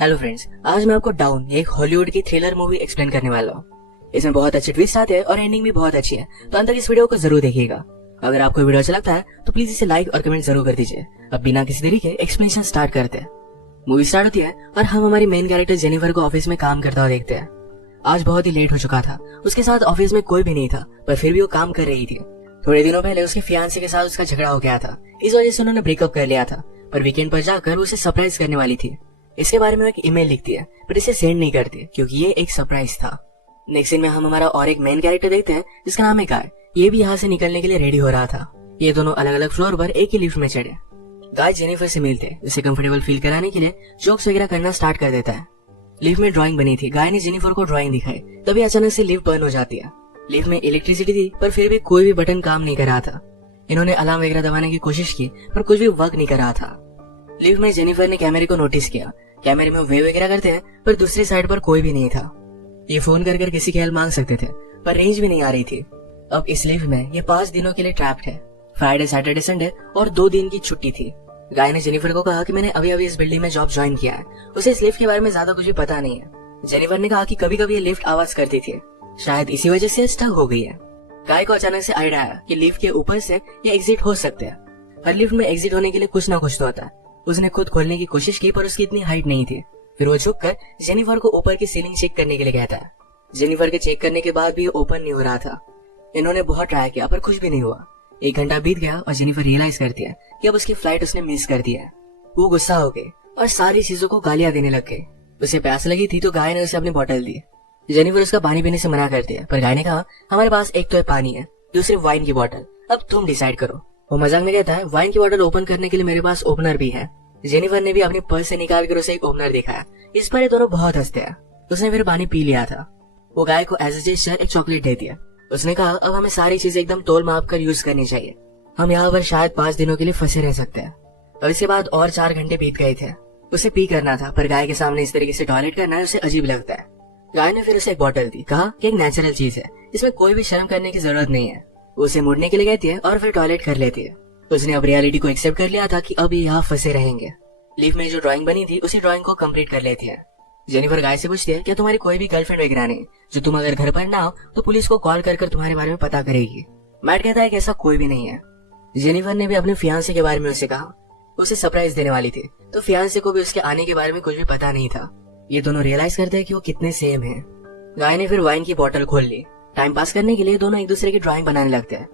Hello friends, आज मैं आपको डाउन एक हॉलीवुड की थ्रिलर मूवी एक्सप्लेन करने वाला हूँ। इसमें बहुत अच्छे ट्विस्ट आते हैं और एंडिंग भी बहुत अच्छी है, तो अंत तक इस वीडियो को जरूर देखिएगा। अगर आपको वीडियो अच्छा लगता है तो प्लीज इसे लाइक और कमेंट जरूर कर दीजिए। अब बिना किसी देरी के एक्सप्लेनेशन स्टार्ट करते हैं। मूवी स्टार्ट होती है और हम हमारी मेन कैरेक्टर जेनिफर को ऑफिस में काम करता हुआ देखते हैं। आज बहुत ही लेट हो चुका था, उसके साथ ऑफिस में कोई भी नहीं था, पर फिर भी वो काम कर रही थी। थोड़े दिनों पहले उसके फियांसे के साथ उसका झगड़ा हो गया था, इस वजह से उन्होंने ब्रेकअप कर लिया था, पर वीकेंड पर जाकर उसे सरप्राइज करने वाली थी। इसके बारे में एक ईमेल लिखती है, पर इसे सेंड नहीं करती क्योंकि ये एक सरप्राइज था। नेक्स्ट सीन में हम हमारा और एक मेन कैरेक्टर देखते हैं जिसका नाम है गाय। ये भी यहाँ से निकलने के लिए रेडी हो रहा था। ये दोनों अलग अलग फ्लोर पर एक ही लिफ्ट में चढ़े। गाय जेनिफर से मिलते उसे कंफर्टेबल फील कराने के लिए जोक्स वगैरह करना स्टार्ट कर देता है। लिफ्ट में ड्राइंग बनी थी, गाय ने जेनिफर को ड्राइंग दिखाई, तभी अचानक से लिफ्ट बंद हो जाती है। लिफ्ट में इलेक्ट्रिसिटी थी पर फिर भी कोई भी बटन काम नहीं कर रहा था। इन्होंने अलार्म वगैरह दबाने की कोशिश की पर कुछ भी वर्क नहीं कर रहा था। लिफ्ट में जेनिफर ने कैमरे को नोटिस किया। कैमरे में वेव वगैरह करते हैं पर दूसरी साइड पर कोई भी नहीं था। ये फोन कर किसी की हेल्प मांग सकते थे पर रेंज भी नहीं आ रही थी। अब इस लिफ्ट में ये 5 दिनों के लिए ट्रैप्ड है। फ्राइडे, सैटरडे, संडे और 2 दिन की छुट्टी थी। गाय ने जेनिफर को कहा कि मैंने अभी अभी इस बिल्डिंग में जॉब ज्वाइन किया है, उसे इस लिफ्ट के बारे में ज्यादा कुछ भी पता नहीं है। जेनिफर ने कहा कि कभी कभी ये लिफ्ट आवाज करती थी, शायद इसी वजह से स्टक हो गई है। गाय को अचानक से आइडिया आया कि लिफ्ट के ऊपर से ये एग्जिट हो सकते हैं। हर लिफ्ट में एग्जिट होने के लिए कुछ ना कुछ तो होता है। उसने खुद खोलने की कोशिश की पर उसकी इतनी हाइट नहीं थी। फिर वो झुककर जेनिफर को ऊपर की सीलिंग चेक करने के लिए कहता है। जेनिफर के चेक करने के बाद भी ओपन नहीं हो रहा था। इन्होंने बहुत ट्राई किया पर कुछ भी नहीं हुआ। 1 घंटा बीत गया और जेनिफर रियलाइज करती है कि अब उसकी फ्लाइट उसने मिस कर दी है। वो गुस्सा हो गई और सारी चीजों को गालियां देने लग गई। उसे प्यास लगी थी तो गाय ने उसे अपनी बोतल दी। जेनिफर उसका पानी पीने से मना करती है, पर गाय ने कहा हमारे पास एक तो है पानी है, दूसरी वाइन की बोतल, अब तुम डिसाइड करो। वो मजाक में कहता है वाइन की बोतल ओपन करने के लिए मेरे पास ओपनर भी है। जेनिफर ने भी अपनी पर्स से निकाल कर उसे एक ओपनर दिखाया। इस पर ये दोनों बहुत हंसते हैं। उसने फिर पानी पी लिया था। वो गाय को एज ए जेस्चर एक चॉकलेट देती है। उसने कहा अब हमें सारी चीजें एकदम तोल माप कर यूज करनी चाहिए। हम यहाँ पर शायद 5 दिनों के लिए फंसे रह सकते हैं। और इसके बाद और 4 घंटे बीत गए थे। उसे पी करना था पर गाय के सामने इस तरीके से टॉयलेट करना है उसे अजीब लगता है। गाय ने फिर उसे एक बॉटल दी, कहा कि एक नेचुरल चीज है, इसमें कोई भी शर्म करने की जरूरत नहीं है। उसे मुड़ने के लिए कहती है और फिर टॉयलेट कर लेती है। उसने अब रियलिटी को एक्सेप्ट कर लिया था कि अब ये यहाँ फंसे रहेंगे। लिफ्ट में जो ड्राइंग बनी थी उसी ड्राइंग को कंप्लीट कर लेती है। जेनिफर गाय से पूछती है क्या तुम्हारी कोई भी गर्लफ्रेंड वगैरह नहीं, जो तुम अगर घर पर ना हो तो पुलिस को कॉल कर तुम्हारे बारे में पता करेगी। मैट कहता है कि ऐसा कोई भी नहीं है। जेनिफर ने भी अपने फियांसे के बारे में उसे कहा। उसे सरप्राइज देने वाली थी तो फियांसे को भी उसके आने के बारे में कुछ भी पता नहीं था। ये दोनों रियलाइज करते हैं कि वो कितने सेम हैं। गाय ने फिर वाइन की बोतल खोल ली। टाइम पास करने के लिए दोनों एक दूसरे की ड्राइंग बनाने लगते हैं।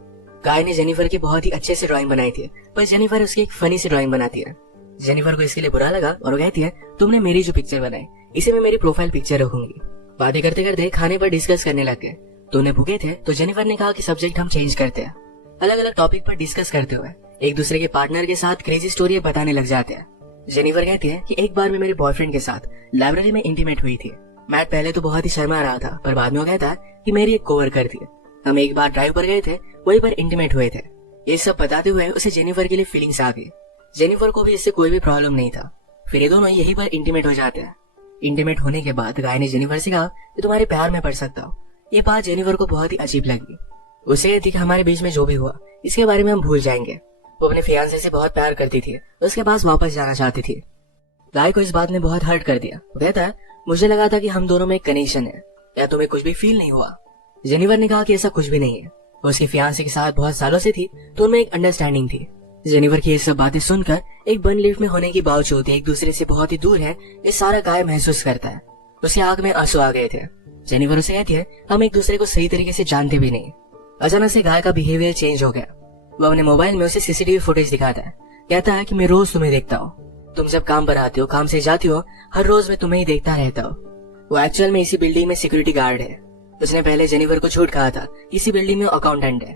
गाय ने जेनिफर की बहुत ही अच्छे से ड्राइंग बनाई थी पर जेनिफर उसकी एक फनी सी ड्राइंग बनाती है। जेनिफर को इसके लिए बुरा लगा और वो कहती है तुमने मेरी जो पिक्चर बनाई इसे मैं मेरी प्रोफाइल पिक्चर रखूंगी। बातें करते करते खाने पर डिस्कस करने लग गए। दोनों भूखे थे तो जेनिफर ने कहा कि सब्जेक्ट हम चेंज करते हैं। अलग अलग टॉपिक पर डिस्कस करते हुए एक दूसरे के पार्टनर के साथ क्रेजी स्टोरी बताने लग जाते हैं। जेनिफर कहती है कि एक बार मैं मेरे बॉयफ्रेंड के साथ लाइब्रेरी में इंटीमेट हुई थी। मैट पहले तो बहुत ही शर्मा रहा था पर बाद में वो कहता है कि मेरी एक कोवर्कर थी। हम एक बार ड्राइव पर गए थे, वहीं पर इंटीमेट हुए थे। ये सब बताते हुए उसे जेनिफर के लिए फीलिंग्स आ गई। जेनिफर को भी इससे कोई भी प्रॉब्लम नहीं था। फिर ये दोनों यहीं पर इंटीमेट हो जाते हैं। इंटीमेट होने के बाद गाय ने जेनिफर से कहा कि तुम्हारे प्यार में पड़ सकता हूँ। ये बात जेनिफर को बहुत ही अजीब लगी। उसे ये थी कि हमारे बीच में जो भी हुआ इसके बारे में हम भूल जाएंगे। वो अपने फियांसे से बहुत प्यार करती थी, उसके पास वापस जाना चाहती थी। गाय को इस बात ने बहुत हर्ट कर दिया। वो कहता है मुझे लगा था कि हम दोनों में एक कनेक्शन है, या तुम्हें कुछ भी फील नहीं हुआ। जेनिफर ने कहा कि ऐसा कुछ भी नहीं है। वो उसके फियांसे के साथ बहुत सालों से थी तो उनमें एक अंडरस्टैंडिंग थी। जेनिफर की ये सब बातें सुनकर एक बंद लिफ्ट में होने के बावजूद एक दूसरे से बहुत ही दूर है ये सारा गाय महसूस करता है। उसकी आंख में आंसू आ गए थे। जेनिफर उसे कहती है हम एक दूसरे को सही तरीके से जानते भी नहीं। अचानक से गाय का बिहेवियर चेंज हो गया। वो अपने मोबाइल में उसे सीसीटीवी फुटेज दिखाता है। कहता है कि मैं रोज तुम्हें देखता हूँ, तुम जब काम पर आती हो, काम से जाती हो, हर रोज मैं तुम्हें ही देखता रहता हूँ। वो एक्चुअल में इसी बिल्डिंग में सिक्योरिटी गार्ड है। उसने पहले जेनिफर को झूठ कहा था, इसी बिल्डिंग में अकाउंटेंट है।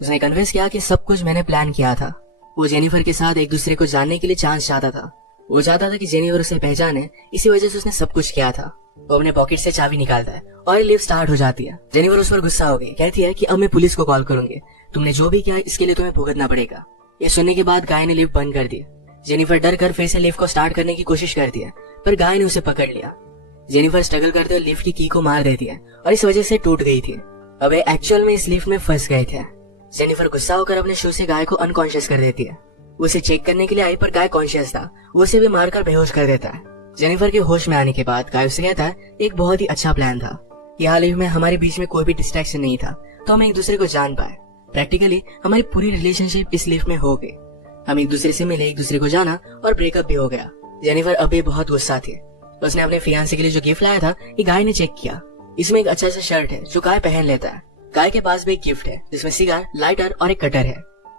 उसने कन्विंस किया कि सब कुछ मैंने प्लान किया था। वो जेनिफर के साथ एक दूसरे को जानने के लिए चांस चाहता था। वो चाहता था कि जेनिफर उसे पहचाने, इसी वजह से उसने सब कुछ किया था। वो अपने पॉकेट से चाबी निकालता है और लिफ्ट स्टार्ट हो जाती है। जेनिफर उस पर गुस्सा हो गई, कहती है कि अब मैं पुलिस को कॉल करूंगी, तुमने जो भी किया इसके लिए तुम्हें भुगतना पड़ेगा। ये सुनने के बाद गाय ने लिफ्ट बंद कर दी। जेनिफर डर कर फिर से लिफ्ट को स्टार्ट करने की कोशिश करती है पर गाय ने उसे पकड़ लिया। जेनिफर स्ट्रगल करते हुए लिफ्ट की की को मार देती है और इस वजह से टूट गई थी। अब एक्चुअल में इस लिफ्ट में फंस गए थे। जेनिफर गुस्सा होकर अपने शू से गाय को अनकॉन्शियस कर देती है। उसे चेक करने के लिए आई पर गाय कॉन्शियस था। वो उसे भी मारकर बेहोश कर देता है। जेनिफर के होश में आने के बाद गाय उससे कहता है एक बहुत ही अच्छा प्लान था। यहाँ लिफ्ट में हमारे बीच में कोई भी डिस्ट्रैक्शन नहीं था, तो हम एक दूसरे को जान पाए। प्रैक्टिकली हमारी पूरी रिलेशनशिप इस लिफ्ट में हो गई। हम एक दूसरे से मिले, एक दूसरे को जाना और ब्रेकअप भी हो गया। जेनिफर अभी बहुत गुस्सा थी। उसने अपने फियांसे के लिए जो गिफ्ट लाया था ये गाय ने चेक किया। इसमें एक अच्छा सा शर्ट है जो गाय पहन लेता है। गाय के पास भी एक गिफ्ट है जिसमें सिगार, लाइटर और एक कटर है।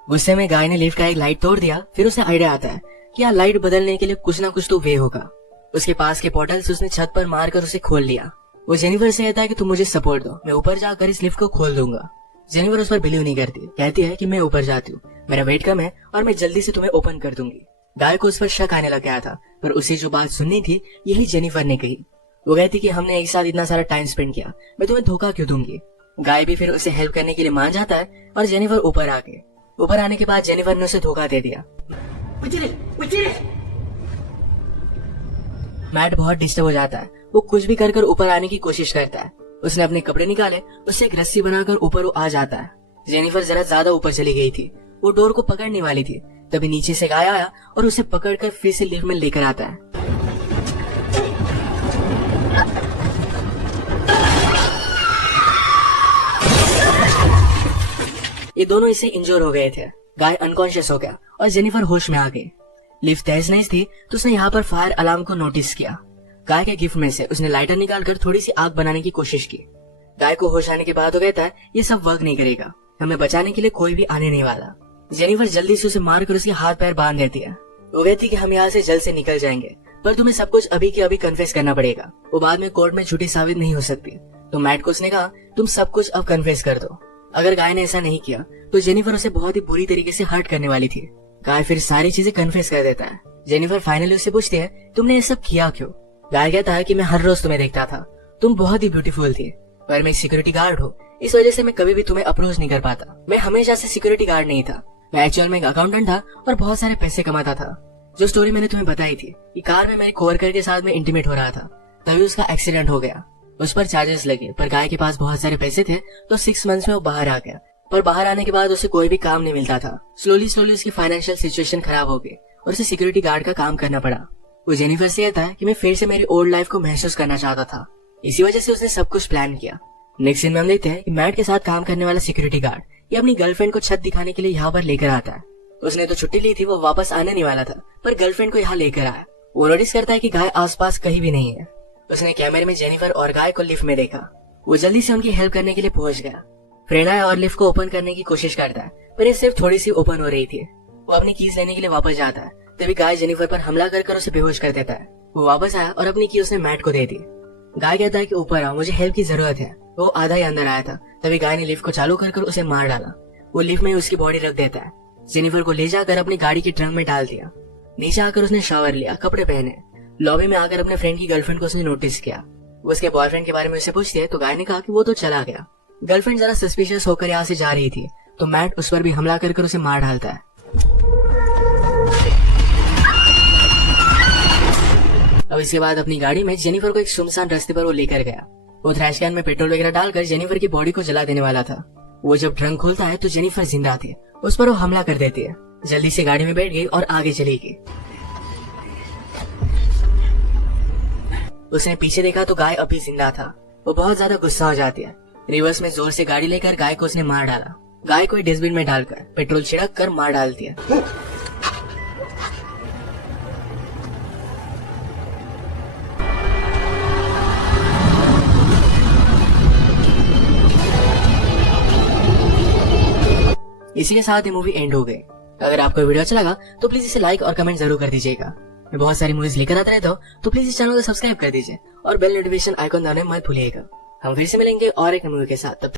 गुस्से में गाय ने लिफ्ट का एक लाइट तोड़ दिया। फिर उसे आइडिया आता है कि यहाँ लाइट बदलने के लिए कुछ ना कुछ तो वे होगा। उसके पास के पोर्टल्स उसने छत पर मारकर उसे खोल लिया। वो जेनिफर से कहता है कि तुम मुझे सपोर्ट दो, मैं ऊपर जाकर इस लिफ्ट को खोल दूंगा। जेनिफर उस पर बिलीव नहीं करती, कहती है कि मैं ऊपर जाती हूँ, मेरा वेट कम है और मैं जल्दी से तुम्हें ओपन कर दूंगी। गाय को उस पर शक आने लग गया था, पर उसे जो बात सुननी थी यही जेनिफर ने कही। वो कहती कि हमने एक साथ इतना सारा टाइम स्पेंड किया, मैं तुम्हें धोखा क्यों दूंगी। गाय भी फिर उसे हेल्प करने के लिए मान जाता है और जेनिफर ऊपर आने के बाद जेनिफर ने उसे धोखा दे दिया। मैट बहुत डिस्टर्ब हो जाता है। वो कुछ भी कर ऊपर आने की कोशिश करता है। उसने अपने कपड़े निकाले, उससे एक रस्सी बनाकर ऊपर वो आ जाता है। जेनिफर जरा ज्यादा ऊपर चली गई थी, वो डोर को पकड़ने वाली थी, तभी नीचे से गाय आया और उसे पकड़कर फिर से लिफ्ट में लेकर आता है। ये दोनों इससे इंजोर हो गए थे। गाय अनकॉन्शियस हो गया और जेनिफर होश में आ गई। लिफ्ट तेज नहीं थी तो उसने यहाँ पर फायर अलार्म को नोटिस किया। गाय के गिफ्ट में से उसने लाइटर निकालकर थोड़ी सी आग बनाने की कोशिश की। गाय को होश आने के बाद वो कहता है ये सब वर्क नहीं करेगा, हमें बचाने के लिए कोई भी आने नहीं वाला। जेनिफर जल्दी से उसे मारकर उसके हाथ पैर बांध देती है। वो कहती कि हम यहाँ से जल्द से निकल जाएंगे, पर तुम्हें सब कुछ अभी के अभी कन्फेस करना पड़ेगा, वो बाद में कोर्ट में झूठी साबित नहीं हो सकती। तो मैट को उसने कहा तुम सब कुछ अब कन्फेस कर दो। अगर गाय ने ऐसा नहीं किया तो जेनिफर उसे बहुत ही बुरी तरीके से हर्ट करने वाली थी। गाय फिर सारी चीजें कन्फेस कर देता है। जेनिफर फाइनली उससे पूछती है तुमने ये सब किया क्यों। गाय कहता है कि मैं हर रोज तुम्हें देखता था, तुम बहुत ही ब्यूटीफुल थी, पर मैं एक सिक्योरिटी गार्ड हूँ, इस वजह से मैं कभी भी तुम्हें अप्रोच नहीं कर पाता। मैं हमेशा से सिक्योरिटी गार्ड नहीं था, मैं एक्चुअल में एक अकाउंटेंट था और बहुत सारे पैसे कमाता था। जो स्टोरी मैंने तुम्हें बताई थी कि कार में मेरे कोवर्कर के साथ में इंटीमेट हो रहा था, तभी उसका एक्सीडेंट हो गया। उस पर चार्जेस लगे, पर गाय के पास बहुत सारे पैसे थे तो 6 मंथ्स में वो बाहर आ गया। पर बाहर आने के बाद उसे कोई भी काम नहीं मिलता था। स्लोली उसकी फाइनेंशियल सिचुएशन खराब हो गई और उसे सिक्योरिटी गार्ड का काम करना पड़ा। वो जेनिफर से कहता है कि मैं फिर से मेरी ओल्ड लाइफ को महसूस करना चाहता था, इसी वजह से उसने सब कुछ प्लान किया। नेक्स्ट सीन में हम देखते हैं कि मैट के साथ काम करने वाला सिक्योरिटी गार्ड ये अपनी गर्लफ्रेंड को छत दिखाने के लिए यहाँ पर लेकर आता है। उसने तो छुट्टी ली थी, वो वापस आने नहीं वाला था, पर गर्लफ्रेंड को यहाँ लेकर आया। वो नोटिस करता है कि गाय आसपास कहीं भी नहीं है। उसने कैमरे में जेनिफर और गाय को लिफ्ट में देखा। वो जल्दी से उनकी हेल्प करने के लिए पहुंच गया। फ्रेंड आया और लिफ्ट को ओपन करने की कोशिश करता है, पर ये सिर्फ थोड़ी सी ओपन हो रही थी। वो अपनी कीज लेने के लिए वापस जाता है, तभी गाय जेनिफर पर हमला कर उसे बेहोश कर देता है। वो वापस आया और अपनी की उसने मैट को दे दी। गाय कहता है कि ऊपर आओ, मुझे हेल्प की जरूरत है। वो आधा ही अंदर आया था, तभी गाय ने लिफ्ट को चालू कर उसे मार डाला। वो लिफ्ट में उसकी बॉडी रख देता है। जेनिफर को ले जाकर अपनी गाड़ी के ट्रंक में डाल दिया। नीचे आकर उसने शावर लिया, कपड़े पहने। लॉबी में आकर अपने फ्रेंड की गर्लफ्रेंड को उसने नोटिस किया। वो उसके बॉयफ्रेंड के बारे में उससे पूछती है तो गाय ने कहा कि वो तो चला गया। गर्लफ्रेंड जरा सस्पिशियस होकर यहाँ से जा रही थी, तो मैट उस पर भी हमला कर उसे मार डालता है। अब इसके बाद अपनी गाड़ी में जेनिफर को एक सुनसान रास्ते पर वो लेकर गया। वो थ्रैश कैन में पेट्रोल वगैरह डालकर जेनिफर की बॉडी को जला देने वाला था। वो जब ट्रंक खोलता है तो जेनिफर जिंदा थी। उस पर वो हमला कर देती है। जल्दी से गाड़ी में बैठ गई और आगे चली गई। उसने पीछे देखा तो गाय अभी जिंदा था। वो बहुत ज्यादा गुस्सा हो जाती है। रिवर्स में जोर से गाड़ी लेकर गाय को उसने मार डाला। गाय को डस्टबिन में डालकर पेट्रोल छिड़क कर मार डालती है। इसी के साथ ये मूवी एंड हो गई। अगर आपको वीडियो अच्छा लगा तो प्लीज इसे लाइक और कमेंट जरूर कर दीजिएगा। मैं बहुत सारी मूवीज लेकर आता रहता हूँ, तो प्लीज इस चैनल को सब्सक्राइब कर दीजिए और बेल नोटिफिकेशन आइकॉन दबाना मत भूलिएगा। हम फिर से मिलेंगे और एक मूवी के साथ। तब